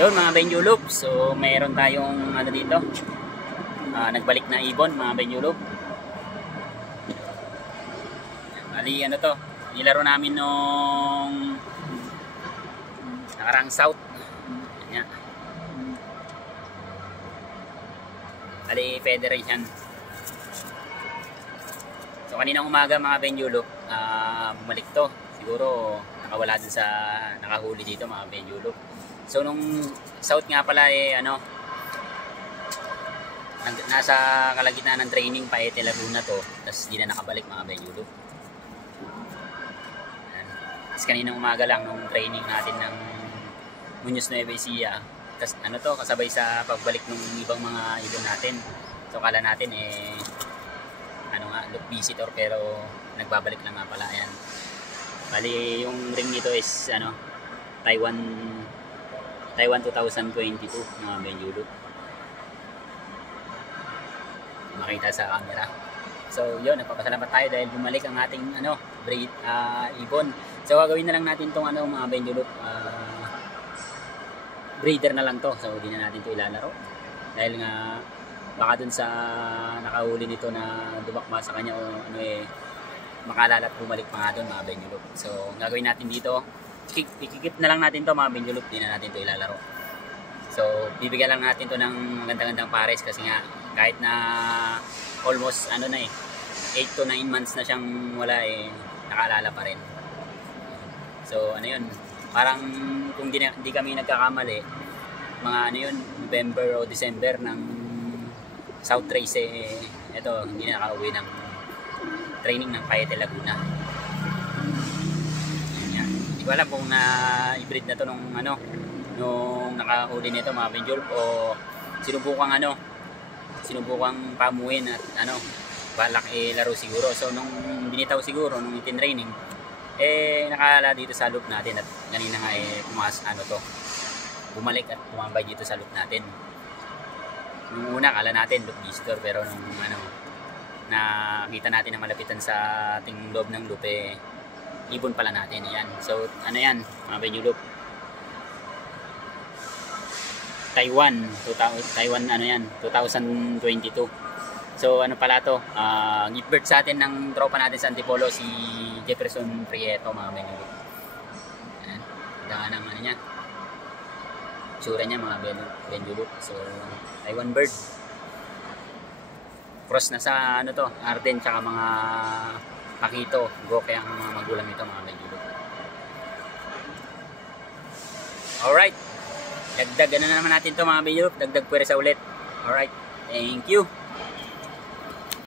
Yun mga Benjulub, so mayroon tayong ano dito, nagbalik na ibon mga Benjulub. Ali ano to, nilaro namin nung nakarang south. Yan. Ali Federation. So kanina umaga mga Benjulub, bumalik to. Siguro nakawala dun sa nakahuli dito mga Benjulub. So nung south nga pala nasa kalagitnaan ng training pa Laguna to, tapos di na nakabalik mga Benjulub. Tapos kaninang umaga lang nung training natin ng Muñoz Nueva Ecija, tapos to kasabay sa pagbalik ng ibang mga ibon natin. So kala natin look visitor pero nagbabalik lang nga pala. Ayan, bali yung ring nito is Taiwan 2022 mga Benjulub, makita sa camera. So yun, nagpapasalamat tayo dahil bumalik ang ating breed ibon. So gagawin na lang natin tong mga Benjulub, breeder na lang to. So hindi na natin to ilalaro dahil nga baka dun sa nakahuli nito na dumakma sa kanya o makalala at bumalik pa nga dun mga Benjulub. So gagawin natin dito, ikikip na lang natin to mga Benjulub, di na natin to ilalaro. So bibigyan lang natin to ng magandang pares kasi nga kahit na almost 8 to 9 months na siyang wala, nakaalala pa rin. So yun, parang kung di kami nagkakamali, mga November o December ng South Race, ito hindi na nakauwi ng training ng Paete Laguna. Hindi ko alam kung na-breed na to nung nakahuli nito mga Benjulub o sinubukang pamuin at balak laro siguro. So nung binitaw siguro nung itin-training, nakala dito sa loop natin at kanina nga bumalik at tumambay dito sa loop natin. Nung una kala natin loop visitor, pero nung nakita natin na malapitan sa ating loob ng loop, ibon pala natin. Ayan. So yan mga Benjulub, Taiwan 2022. So pala to, give birth sa atin ng tropa natin sa Antipolo, si Jefferson Prieto mga Benjulub. Ayan, daan ang niya, tsura niya mga Benjulub. So Taiwan bird, cross na sa Arden tsaka mga Pakito, Goke ang mga magulang nito mga Benjulub. Alright, dagdag na naman natin to mga Benjulub, dagdag pwersa ulit. Alright, thank you.